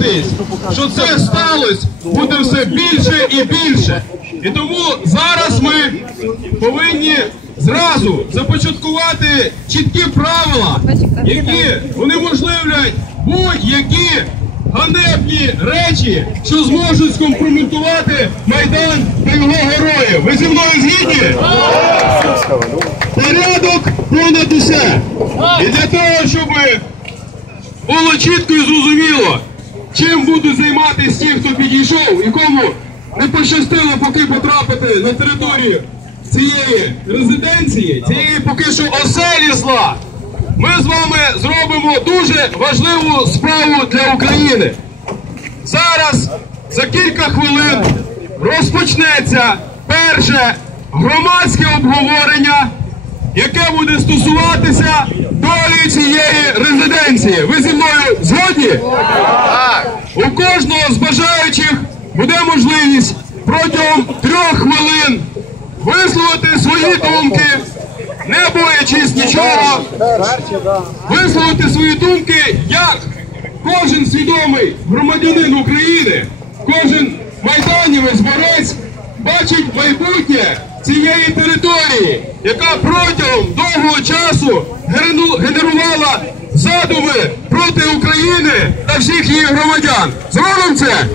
надіятись, що це сталося, буде все більше і більше. І тому зараз ми повинні зразу започаткувати чіткі правила, які унеможливлять будь-які ганебні речі, що зможуть скомпрометувати Майдан та його героїв. Ви зі мною згідні? Порядок понад усе. І для того, щоб було чітко і зрозуміло, чим будуть займатися ті, хто підійшов і кому не пощастило поки потрапити на територію цієї резиденції, цієї поки що оселі зла. Ми з вами зробимо дуже важливу справу для України. Зараз за кілька хвилин розпочнеться перше громадське обговорення, яке буде стосуватися долі цієї резиденції. Ви зі мною згодні? У з бажаючих буде можливість протягом трьох хвилин висловити свої думки, не боячись нічого, висловити свої думки, як кожен свідомий громадянин України, кожен майданівець, борець бачить майбутнє цієї території, яка протягом довгого часу генерувала задуми всіх її громадян. Зробимо це!